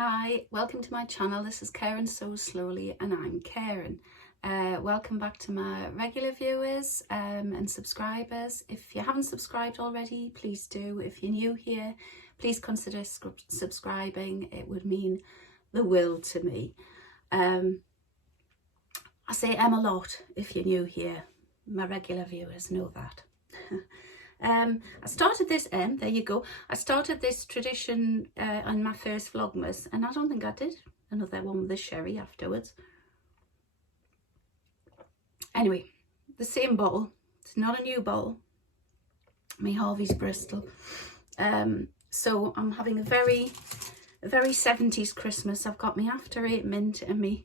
Hi, welcome to my channel. This is Karen Sews Slowly and I'm Karen. Welcome back to my regular viewers and subscribers. If you haven't subscribed already, please do. If you're new here, please consider subscribing. It would mean the world to me. I say M a lot if you're new here. My regular viewers know that. I started this, there you go, I started this tradition on my first Vlogmas, and I don't think I did another one with the sherry afterwards. Anyway, the same bottle, it's not a new bottle, my Harvey's Bristol. So I'm having a very 70s Christmas. I've got me After 8 mint and me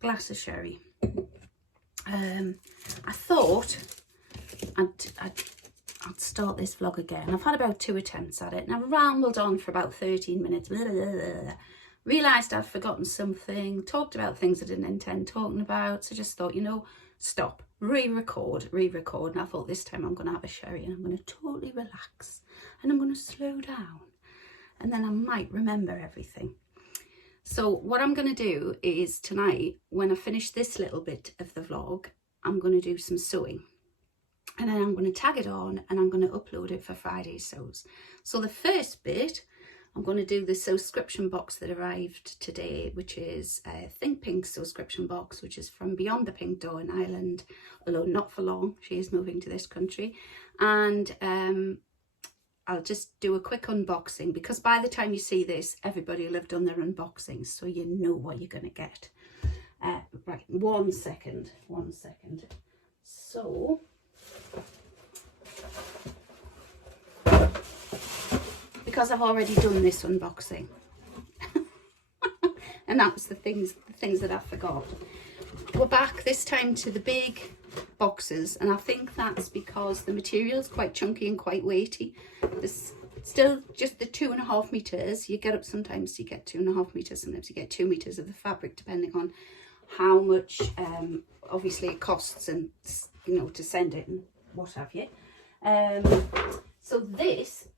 glass of sherry. I thought I'd start this vlog again. I've had about 2 attempts at it and I've rambled on for about 13 minutes. Realised I'd forgotten something, talked about things I didn't intend talking about, so just thought, you know, stop, re-record. And I thought this time I'm going to have a sherry and I'm going to totally relax and I'm going to slow down and then I might remember everything. So what I'm going to do is tonight, when I finish this little bit of the vlog, I'm going to do some sewing. And then I'm going to tag it on and I'm going to upload it for Friday's sews. So the first bit, I'm going to do the sewscription box that arrived today, which is a Think Pink sewscription box, which is from Beyondthepinkdoor in Ireland, although not for long. She is moving to this country. And I'll just do a quick unboxing, because by the time you see this, everybody will have done their unboxings, so you know what you're going to get. Right, one second. So... because I've already done this unboxing and that was the things that I forgot. We're back this time to the big boxes, and I think that's because the material is quite chunky and quite weighty. There's still just the 2.5 meters. You get up, sometimes you get 2.5 meters, sometimes you get 2 meters of the fabric, depending on how much obviously it costs, and you know, to send it and what have you. So this,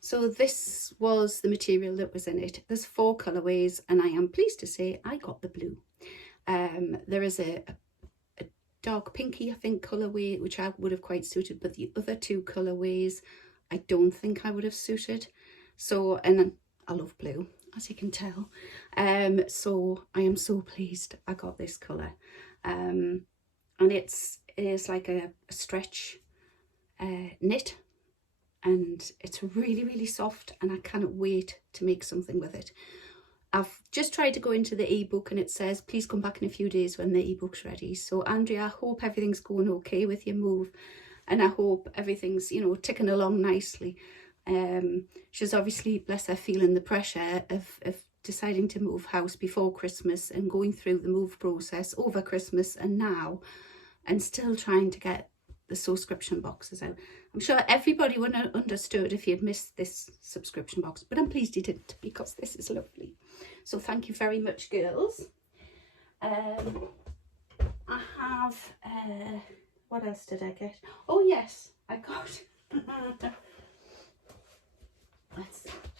so this was the material that was in it. There's 4 colourways and I am pleased to say I got the blue. There is a dark pinky, I think, colourway, which I would have quite suited, but the other 2 colourways I don't think I would have suited. So, and I love blue, as you can tell. So I am so pleased I got this colour. And it is like a stretch knit, and it's really soft, and I cannot wait to make something with it. I've just tried to go into the ebook and it says please come back in a few days when the ebook's ready. So Andrea, I hope everything's going okay with your move, and I hope everything's, you know, ticking along nicely. She's obviously, bless her, feeling the pressure of deciding to move house before Christmas and going through the move process over Christmas and now, and still trying to get the subscription boxes out. I'm sure everybody would have understood if you'd missed this subscription box, but I'm pleased you didn't, because this is lovely. So thank you very much, girls. I have, what else did I get? Oh yes, I got,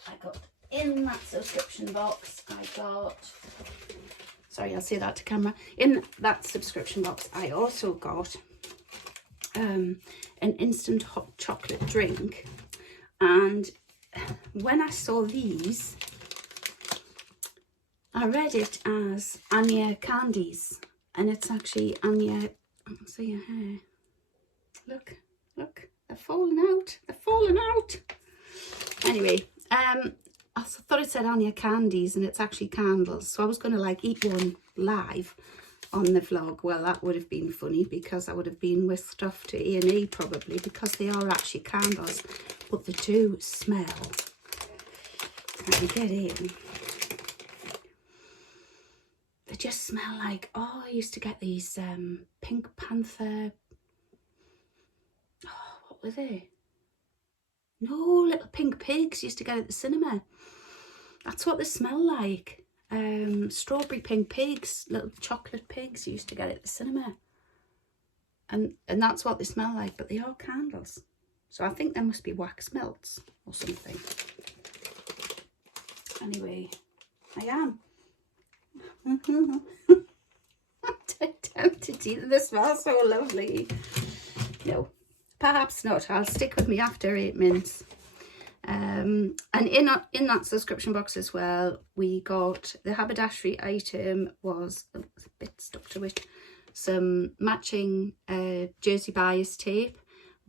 I got in that subscription box, I got, sorry, I'll say that to camera. In that subscription box, I also got an instant hot chocolate drink, and when I saw these, I read it as Anya candies, and it's actually Anya. See your hair. Look, they're falling out. Anyway, I thought it said Anya candies, and it's actually candles. So I was going to like eat one live on the vlog. Well, that would have been funny, because I would have been whisked off to A&E probably, because they are actually candles, but they do smell. Let me get in. They just smell like, oh, I used to get these Pink Panther, oh, what were they? No, little pink pigs used to get at the cinema. That's what they smell like. Strawberry pink pigs, little chocolate pigs you used to get at the cinema. And that's what they smell like, but they are candles. So I think there must be wax melts or something. Anyway, I am. I'm tempted to eat. This smells so lovely. No, perhaps not. I'll stick with me after 8 minutes. And in that subscription box as well, we got the haberdashery item was a bit stuck to it. Some matching jersey bias tape.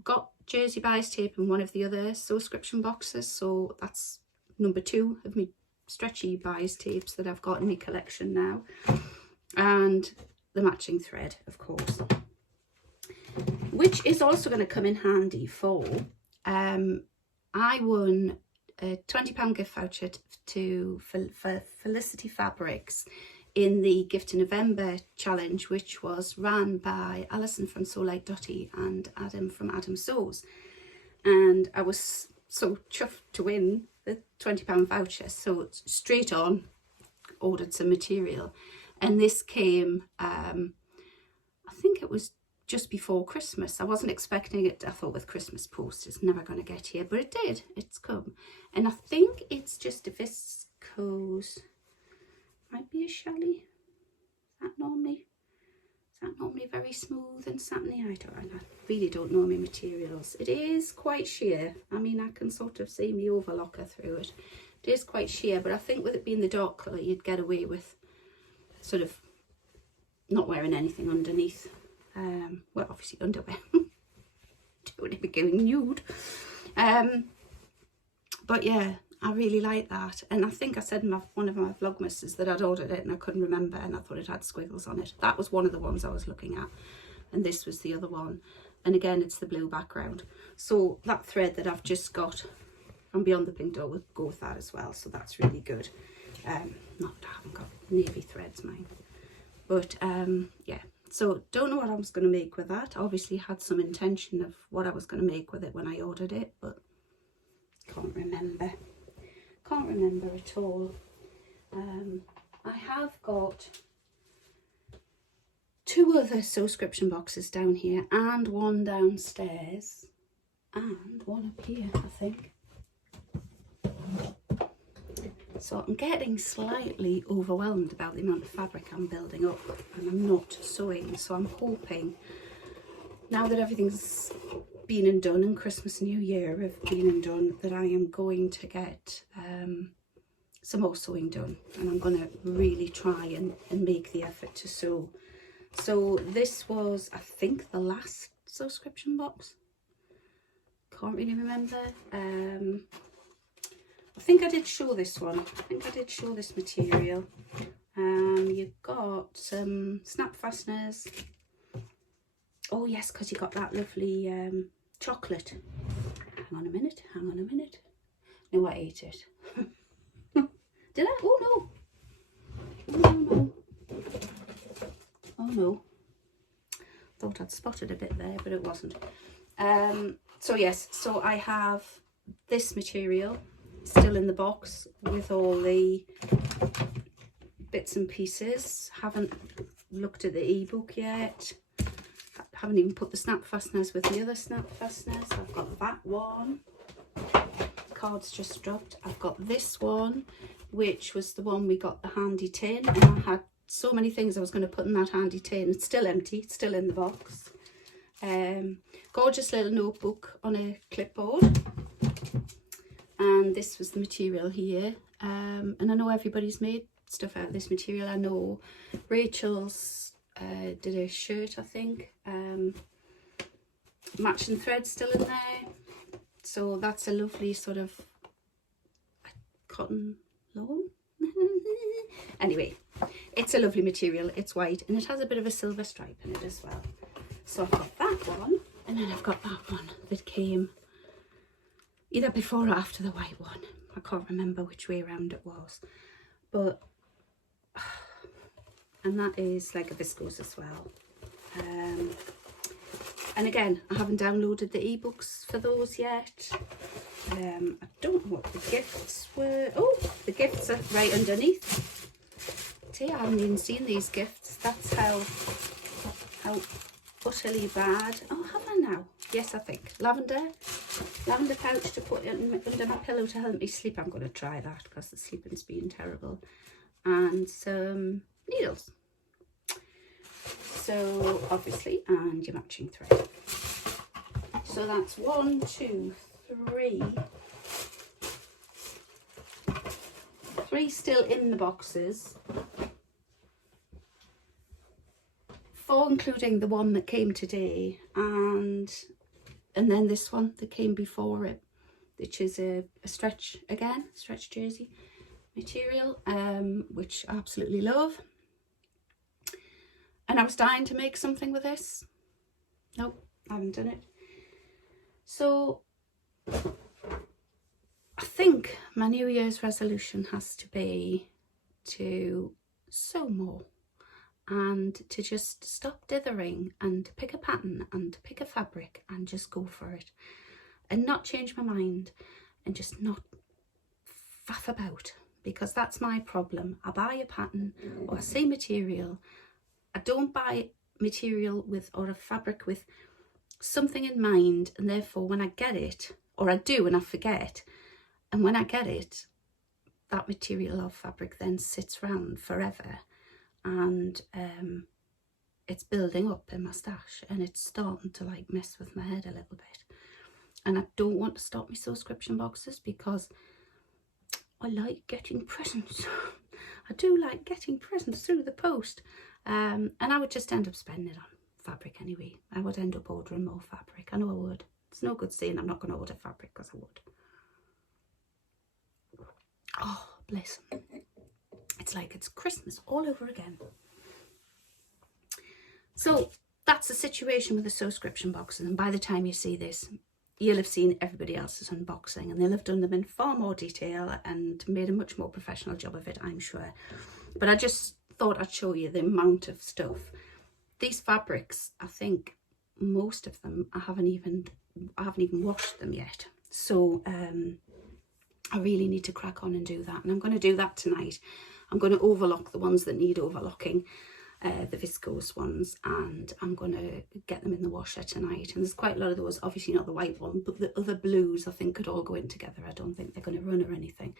Got jersey bias tape in one of the other subscription boxes, so that's number 2 of me stretchy bias tapes that I've got in my collection now, and the matching thread, of course, which is also going to come in handy for I won a £20 gift voucher for Felicity Fabrics in the Gift in November challenge, which was ran by Alison from Sew Like Dotty and Adam from Adam Sews, and I was so chuffed to win the £20 voucher. So straight on ordered some material, and this came I think it was just before Christmas. I wasn't expecting it. I thought with Christmas post it's never going to get here, but it did. It's come, and I think it's just a viscose, might be a chalet. Is that normally very smooth and satiny? I really don't know my materials. It is quite sheer. I mean, I can sort of see me overlocker through it. It is quite sheer, but I think with it being the dark colour, you'd get away with sort of not wearing anything underneath. Well, obviously underwear. Don't ever go nude. But yeah, I really like that. And I think I said in one of my vlogmases that I'd ordered it and I couldn't remember, and I thought it had squiggles on it. That was one of the ones I was looking at, and this was the other one. And again, it's the blue background. So that thread that I've just got from Beyond the Pink Door will go with that as well. So that's really good. Not that I haven't got navy threads, mine. But yeah. So don't know what I was going to make with that. Obviously had some intention of what I was going to make with it when I ordered it, but can't remember. Can't remember at all. I have got 2 other subscription boxes down here and one downstairs and one up here, I think. So I'm getting slightly overwhelmed about the amount of fabric I'm building up, and I'm not sewing. So I'm hoping, now that everything's been and done and Christmas and New Year have been and done, that I am going to get some more sewing done, and I'm going to really try and make the effort to sew. So this was, I think, the last subscription box. Can't really remember. I think I did show this one. I think I did show this material. You got some snap fasteners. Oh yes, because you got that lovely chocolate. Hang on a minute, hang on a minute. No, I ate it. Did I? Oh no. Oh no. Oh no. Thought I'd spotted a bit there, but it wasn't. So yes, so I have this material still in the box with all the bits and pieces. Haven't looked at the ebook yet. Haven't even put the snap fasteners with the other snap fasteners. I've got that one. Card's just dropped. I've got this one, which was the one we got the handy tin, and I had so many things I was going to put in that handy tin. It's still empty. It's still in the box. Gorgeous little notebook on a clipboard. And this was the material here, and I know everybody's made stuff out of this material. I know Rachel's did a shirt, I think. Matching thread still in there, so that's a lovely sort of cotton lawn. Anyway, it's a lovely material. It's white and it has a bit of a silver stripe in it as well. So I've got that one, and then I've got that one that came either before or after the white one. I can't remember which way around it was. But, and that is like a viscose as well. And again, I haven't downloaded the ebooks for those yet. I don't know what the gifts were. Oh, the gifts are right underneath. See, I haven't even seen these gifts. That's how utterly bad. Oh, have I now? Yes, I think. Lavender pouch to put under my pillow to help me sleep. I'm going to try that because the sleeping's been terrible. And some needles. So, obviously, and your matching thread. So that's 1, 2, 3. 3 still in the boxes. 4 including the one that came today, and then this one that came before it, which is a stretch jersey material, which I absolutely love. And I was dying to make something with this. Nope, I haven't done it. So I think my New Year's resolution has to be to sew more and to just stop dithering and pick a pattern and pick a fabric and just go for it and not change my mind and just not faff about, because that's my problem. I buy a pattern or I see material. I don't buy material with or a fabric with something in mind, and therefore when I get it, or I do and I forget, and when I get it, that material or fabric then sits around forever, and it's building up in my stash and it's starting to like mess with my head a little bit. And I don't want to stop my subscription boxes because I like getting presents. I do like getting presents through the post, and I would just end up spending it on fabric anyway. I would end up ordering more fabric. I know I would. It's no good saying I'm not going to order fabric, because I would. Oh, bless. It's like it's Christmas all over again. So that's the situation with the subscription boxes, and by the time you see this, you'll have seen everybody else's unboxing, and they'll have done them in far more detail and made a much more professional job of it, I'm sure. But I just thought I'd show you the amount of stuff. These fabrics, I think most of them I haven't even washed them yet. So I really need to crack on and do that, and I'm going to do that tonight. I'm going to overlock the ones that need overlocking, the viscose ones, and I'm going to get them in the washer tonight. And there's quite a lot of those, obviously not the white one, but the other blues I think could all go in together. I don't think they're going to run or anything.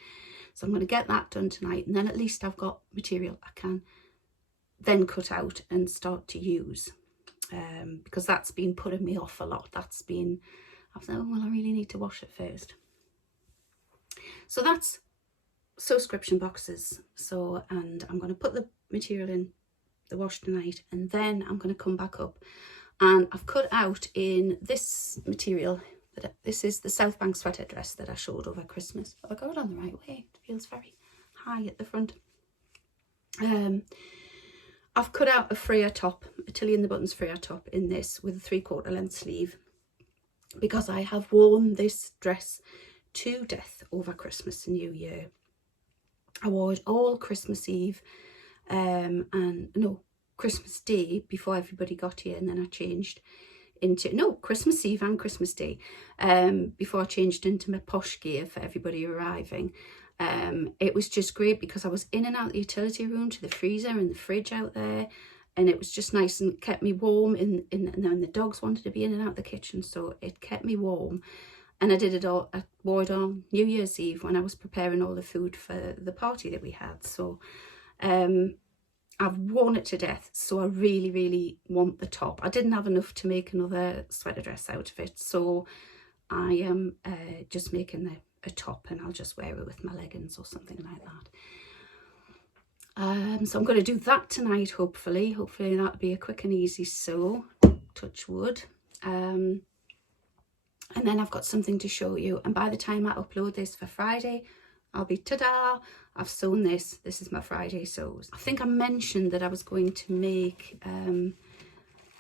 So I'm going to get that done tonight, and then at least I've got material I can then cut out and start to use, because that's been putting me off a lot. That's been, I've thought, oh, well, I really need to wash it first. So that's subscription boxes. So, and I'm going to put the material in the wash tonight, and then I'm going to come back up, and I've cut out in this material, that this is the Southbank sweater dress that I showed over Christmas. Have I got it on the right way? It feels very high at the front. I've cut out a Freya top, a Tilly in the Buttons Freya top in this with a 3/4 length sleeve, because I have worn this dress to death over Christmas and New Year. I wore it all Christmas Eve, and no, Christmas Day before everybody got here, and then I changed into, no, Christmas Eve and Christmas Day, before I changed into my posh gear for everybody arriving. It was just great because I was in and out the utility room to the freezer and the fridge out there, and it was just nice and kept me warm and then the dogs wanted to be in and out the kitchen, so it kept me warm. And I did it all, I wore it on New Year's Eve when I was preparing all the food for the party that we had. So I've worn it to death, so I really, really want the top. I didn't have enough to make another sweater dress out of it, so I am just making a top, and I'll just wear it with my leggings or something like that. So I'm going to do that tonight, hopefully. Hopefully that'll be a quick and easy sew, touch wood. And then I've got something to show you, and by the time I upload this for Friday, I'll be, ta-da, I've sewn this. This is my Friday sews. I think I mentioned that I was going to make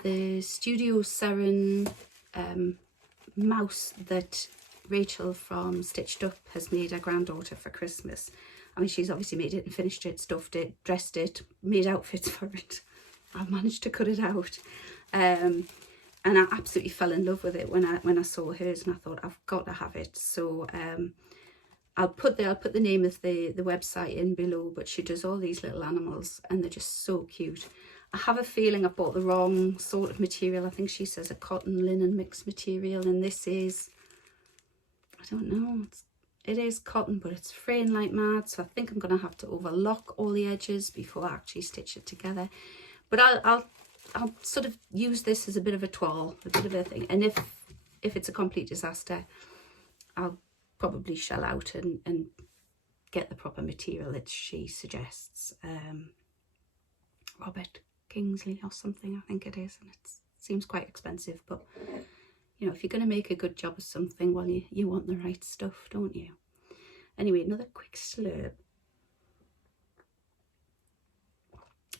the Studio Seren mouse that Rachel from Stitched Up has made her granddaughter for Christmas. I mean, she's obviously made it and finished it, stuffed it, dressed it, made outfits for it. I've managed to cut it out. And I absolutely fell in love with it when I saw hers, and I thought, I've got to have it. So I'll put the name of the website in below, but she does all these little animals and they're just so cute. I have a feeling I've bought the wrong sort of material. I think she says a cotton linen mixed material, and this is, I don't know, it is cotton, but it's fraying like mad, so I think I'm going to have to overlock all the edges before I actually stitch it together. But I'll sort of use this as a bit of a twirl, a bit of a thing, and if it's a complete disaster, I'll probably shell out and get the proper material that she suggests. Robert Kingsley or something, I think it is, and it seems quite expensive, but you know, if you're going to make a good job of something, well, you want the right stuff, don't you? Anyway, another quick slurp.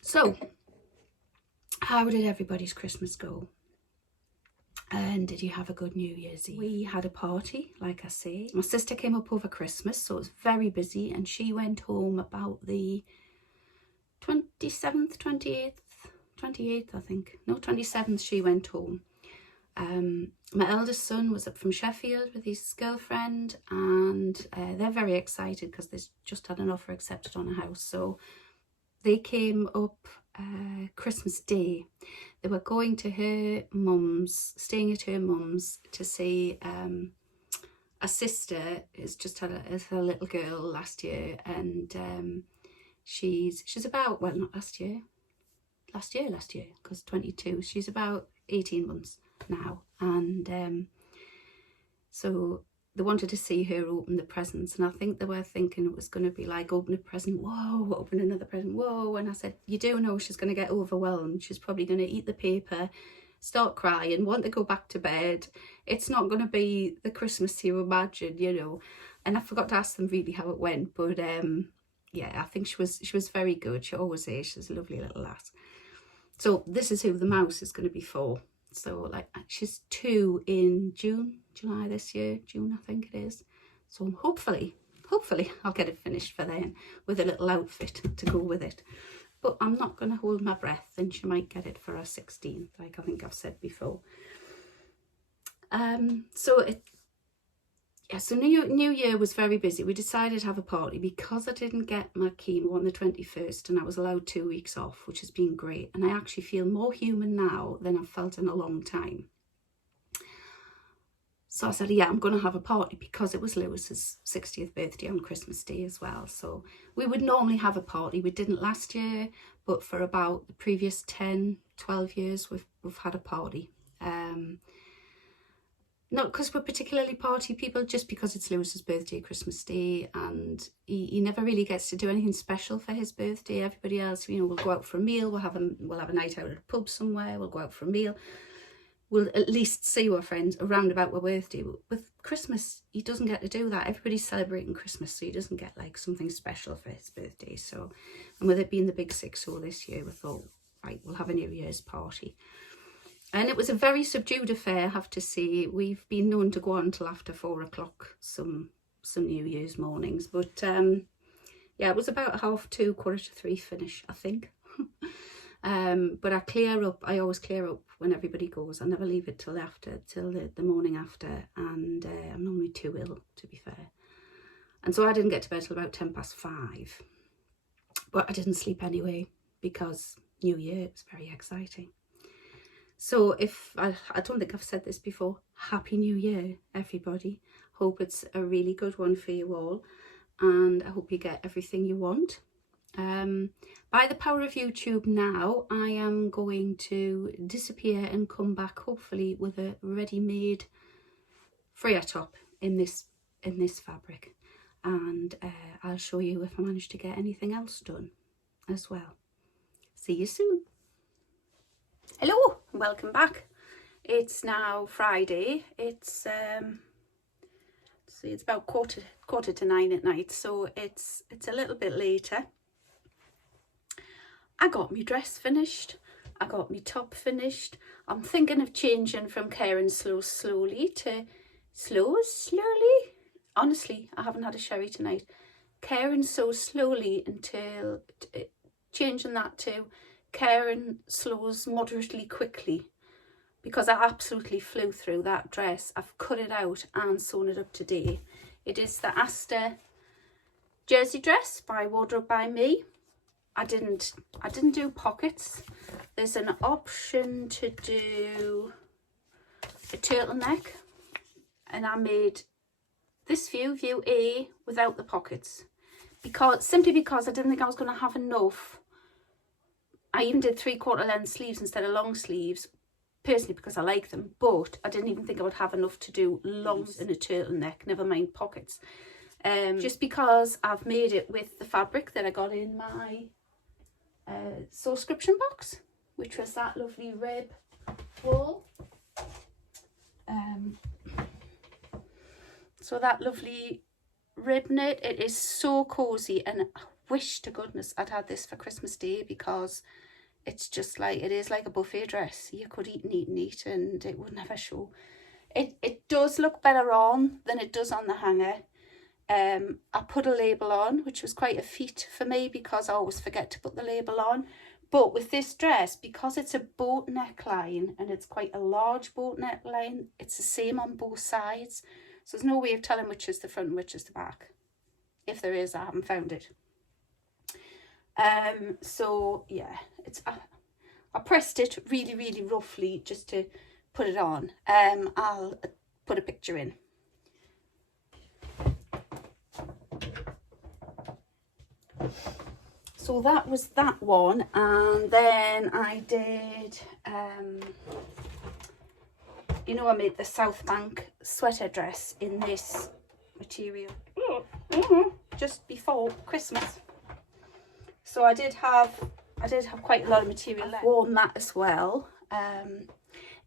So, how did everybody's Christmas go? And did you have a good New Year's Eve? We had a party, like I say. My sister came up over Christmas, so it was very busy, and she went home about the 27th, 28th, I think. No, 27th she went home. My eldest son was up from Sheffield with his girlfriend, and they're very excited because they've just had an offer accepted on a house. So they came up Christmas Day. They were going to her mum's, staying at her mum's to see a sister who's just had a little girl last year, and she's about, well, not last year, because 22, she's about 18 months now, and so they wanted to see her open the presents, and I think they were thinking it was going to be like, open a present, whoa, open another present, whoa, and I said, you do know she's going to get overwhelmed. She's probably going to eat the paper, start crying, want to go back to bed. It's not going to be the Christmas you imagine, you know. And I forgot to ask them really how it went, but yeah, I think she was very good. She always is. She's a lovely little lass. So this is who the mouse is going to be for. So like, she's 2 in July this year, June I think it is. So hopefully I'll get it finished for then with a little outfit to go with it. But I'm not going to hold my breath, and she might get it for her 16th, like I think I've said before. So New Year was very busy. We decided to have a party because I didn't get my chemo on the 21st, and I was allowed 2 weeks off, which has been great. And I actually feel more human now than I've felt in a long time. So I said, yeah, I'm going to have a party because it was Lewis's 60th birthday on Christmas Day as well. So we would normally have a party. We didn't last year, but for about the previous 10, 12 years, we've had a party. Not because we're particularly party people, just because it's Lewis's birthday, Christmas Day, and he never really gets to do anything special for his birthday. Everybody else, you know, we'll go out for a meal, we'll have a night out at a pub somewhere, we'll go out for a meal. We'll at least see our friends around about our birthday. But with Christmas, he doesn't get to do that. Everybody's celebrating Christmas, so he doesn't get like something special for his birthday. So, and with it being the big 6-0 this year, we thought, right, we'll have a New Year's party. And it was a very subdued affair, I have to say. We've been known to go on till after 4 o'clock some New Year's mornings. But yeah, it was about 2:30, 2:45 finish, I think. But I always clear up when everybody goes. I never leave it till the morning after, and I'm normally too ill, to be fair. And so I didn't get to bed till about 5:10. But I didn't sleep anyway, because New Year, it was very exciting. So I don't think I've said this before, Happy New Year, everybody. Hope it's a really good one for you all, and I hope you get everything you want. By the power of YouTube now, I am going to disappear and come back hopefully with a ready-made Freya top in this fabric, and I'll show you if I manage to get anything else done as well. See you soon. Hello, welcome back. It's now Friday. It's it's about quarter to 9 at night, so it's a little bit later. I got my dress finished, I got my top finished. I'm thinking of changing from Caring Slowly to Slowly. Honestly, I haven't had a sherry tonight. Caring so slowly until changing that to Caring slows moderately quickly, because I absolutely flew through that dress. I've cut it out and sewn it up today. It is the Asta jersey dress by Wardrobe by Me. I didn't do pockets. There's an option to do a turtleneck, and I made this view A, without the pockets, simply because I didn't think I was going to have enough. I even did 3/4 length sleeves instead of long sleeves, personally because I like them, but I didn't even think I would have enough to do longs in a turtleneck, never mind pockets. Just because I've made it with the fabric that I got in my sewscription box, which was that lovely rib wool. So that lovely rib knit, it is so cozy, and I wish to goodness I'd had this for Christmas Day, because it's just like, it is like a buffet dress. You could eat and eat and eat and it would never show. It does look better on than it does on the hanger. I put a label on, which was quite a feat for me because I always forget to put the label on. But with this dress, because it's a boat neckline and it's quite a large boat neckline, it's the same on both sides. So there's no way of telling which is the front and which is the back. If there is, I haven't found it. So yeah, I pressed it really, really roughly just to put it on. I'll put a picture in. So that was that one, and then I did, you know, I made the Southbank sweater dress in this material just before Christmas. So I did have quite a lot of material left. I've worn that as well.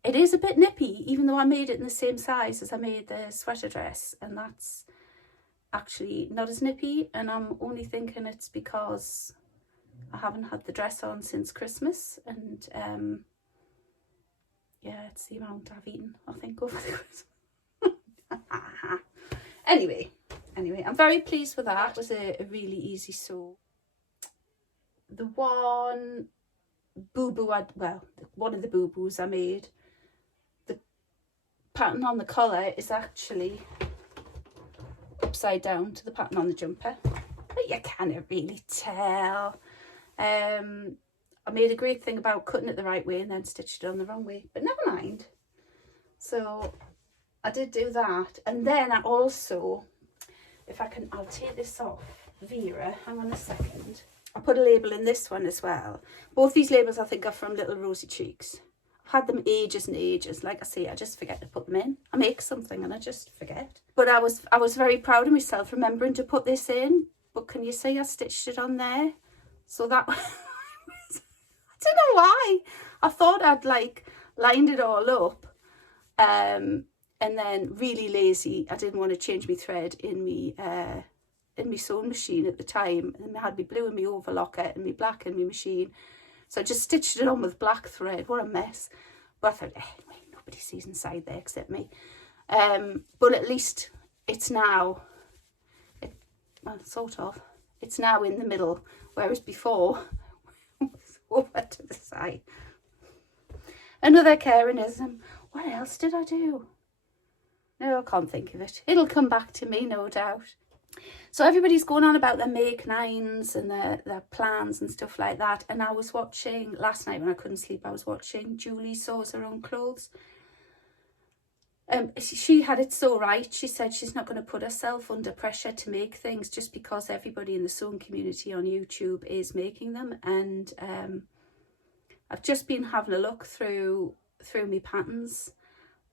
It is a bit nippy, even though I made it in the same size as I made the sweater dress, and that's actually not as nippy, and I'm only thinking it's because I haven't had the dress on since Christmas, and yeah, it's the amount I've eaten, I think, over the Christmas. anyway, I'm very pleased with that. It was a really easy sew. The one boo-boo, one of the boo-boos I made, the pattern on the collar is actually upside down to the pattern on the jumper, but you can't really tell. I made a great thing about cutting it the right way and then stitched it on the wrong way, but never mind. So I did do that, and then I also, I'll take this off Vera, hang on a second. I put a label in this one as well. Both these labels I think are from Little Rosy Cheeks. I've had them ages and ages. Like I say, I just forget to put them in. I make something and I just forget. But I was very proud of myself remembering to put this in. But can you see I stitched it on there? So that I don't know why. I thought I'd like lined it all up. And then really lazy, I didn't want to change my thread in my sewing machine at the time, and I had my blue in my overlocker and my black in my machine, so I just stitched it on with black thread. What a mess. But I thought, anyway, nobody sees inside there except me. But at least it's now, well, sort of, it's now in the middle, whereas before it was over to the side. Another Karenism. What else did I do? No, I can't think of it. It'll come back to me, no doubt. So everybody's going on about their make nines and their plans and stuff like that. And I was watching, last night when I couldn't sleep, I was watching Julie Sews Her Own Clothes. She had it so right. She said she's not going to put herself under pressure to make things just because everybody in the sewing community on YouTube is making them. And I've just been having a look through my patterns,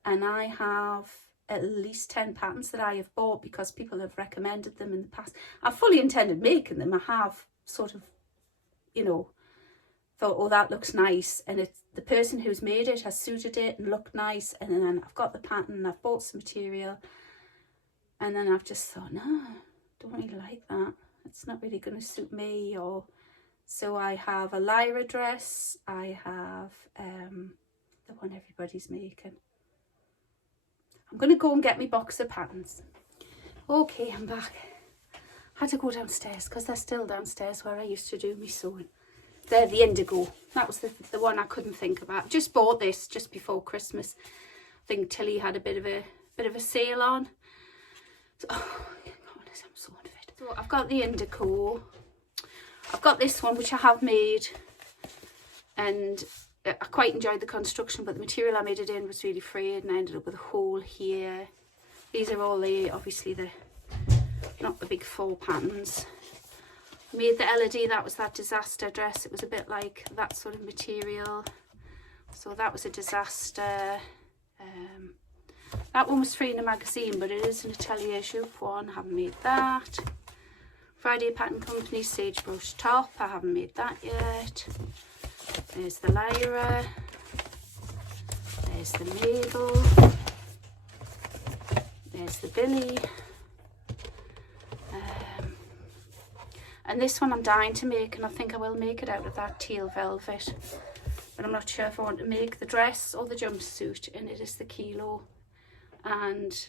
and I have at least 10 patterns that I have bought because people have recommended them in the past. I fully intended making them. I have sort of, you know, thought, oh, that looks nice, and it's the person who's made it has suited it and looked nice, and then I've got the pattern, I've bought some material, and then I've just thought, no, don't really like that. It's not really going to suit me. Or so I have a Lyra dress. I have the one everybody's making. I'm going to go and get my box of patterns. Okay, I'm back. I had to go downstairs because they're still downstairs where I used to do my sewing. They're the indigo. That was the one I couldn't think about. Just bought this just before Christmas. I think Tilly had a bit of a sale on. So, oh, goodness, I'm so unfit. So I've got the indigo. I've got this one which I have made, and I quite enjoyed the construction, but the material I made it in was really frayed and I ended up with a hole here. These are all obviously not the big 4 patterns. I made the LED, that was that disaster dress. It was a bit like that sort of material, so that was a disaster. That one was free in a magazine, but it is an Atelier Joupe one. I haven't made that. Friday Pattern Company Sagebrush top. I haven't made that yet. There's the Lyra. There's the Mabel. There's the Billy. And this one I'm dying to make, and I think I will make it out of that teal velvet. But I'm not sure if I want to make the dress or the jumpsuit, and it is the Kilo. And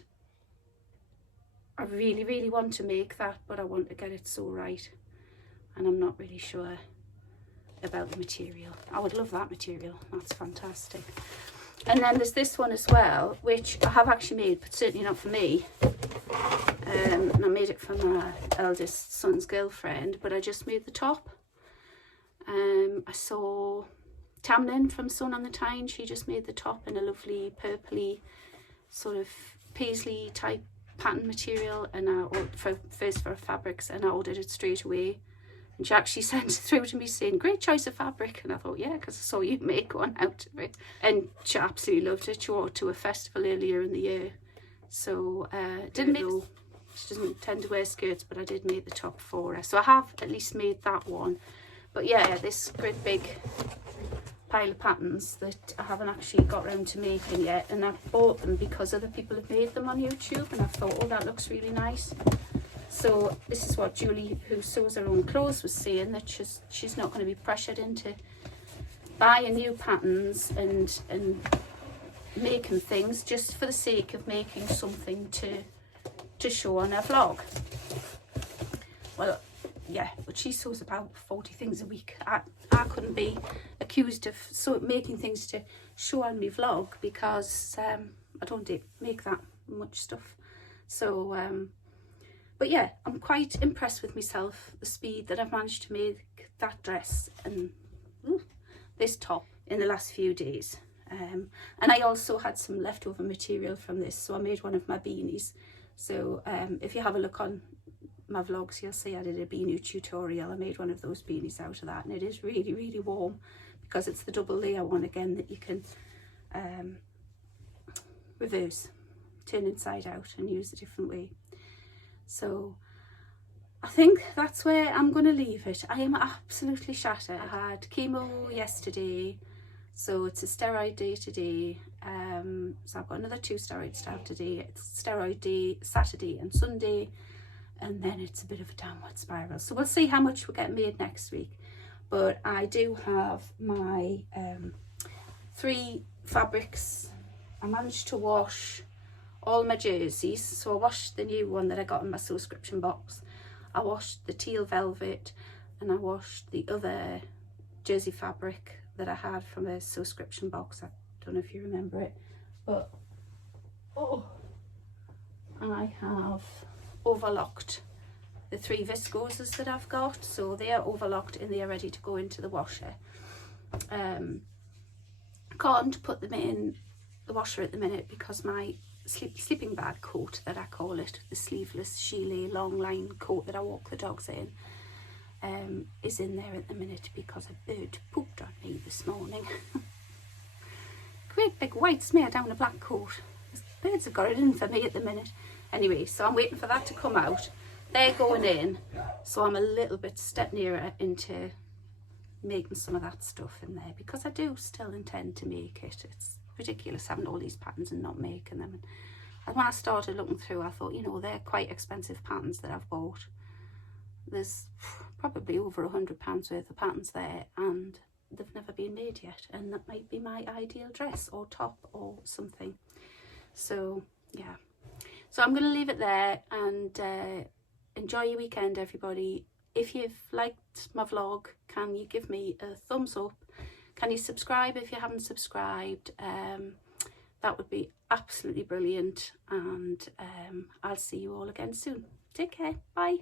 I really, really want to make that, but I want to get it so right. And I'm not really sure about the material. I would love that material. That's fantastic. And then there's this one as well, which I have actually made, but certainly not for me. And I made it for my eldest son's girlfriend, but I just made the top. I saw TAMLYN from Sewn on the Tyne. She just made the top in a lovely purpley sort of paisley type pattern material, and I ordered first for fabrics, and I ordered it straight away. And she actually sent it through to me saying, great choice of fabric. And I thought, yeah, because I saw you make one out of it. And she absolutely loved it. She wore it to a festival earlier in the year. So didn't make, she doesn't tend to wear skirts, but I did make the top for her. So I have at least made that one. But yeah, this great big pile of patterns that I haven't actually got around to making yet, and I've bought them because other people have made them on YouTube, and I thought, oh, that looks really nice. So this is what Julie, who sews her own clothes, was saying, that she's not going to be pressured into buying new patterns and making things just for the sake of making something to show on her vlog. Well, yeah, but she sews about 40 things a week. I couldn't be accused of making things to show on my vlog, because I don't make that much stuff. So but yeah, I'm quite impressed with myself, the speed that I've managed to make that dress and this top in the last few days. And I also had some leftover material from this, so I made one of my beanies. So if you have a look on my vlogs, you'll see I did a beanie tutorial. I made one of those beanies out of that, and it is really, really warm, because it's the double layer one again that you can reverse, turn inside out and use a different way. So I think that's where I'm going to leave it. I am absolutely shattered. I had chemo yesterday, so it's a steroid day today. So I've got another 2 steroids to have today. It's steroid day Saturday and Sunday, and then it's a bit of a downward spiral. So we'll see how much we get made next week. But I do have my 3 fabrics. I managed to wash all my jerseys. So I washed the new one that I got in my sewscription box. I washed the teal velvet, and I washed the other jersey fabric that I had from a sewscription box. I don't know if you remember it, but I have overlocked the 3 viscoses that I've got, so they are overlocked and they are ready to go into the washer. I can't put them in the washer at the minute because my sleeping bag coat, that I call it, the sleeveless gilet long line coat that I walk the dogs in, is in there at the minute because a bird pooped on me this morning. Great big white smear down a black coat. The birds have got it in for me at the minute. Anyway, so I'm waiting for that to come out. They're going in, so I'm a little bit step nearer into making some of that stuff in there, because I do still intend to make it. It's ridiculous having all these patterns and not making them. And when I started looking through, I thought, you know, they're quite expensive patterns that I've bought. There's probably over £100 worth of patterns there, and they've never been made yet, and that might be my ideal dress or top or something. So yeah, so I'm going to leave it there, and enjoy your weekend, everybody. If you've liked my vlog, can you give me a thumbs up? Can you subscribe if you haven't subscribed? That would be absolutely brilliant, and I'll see you all again soon. Take care. Bye.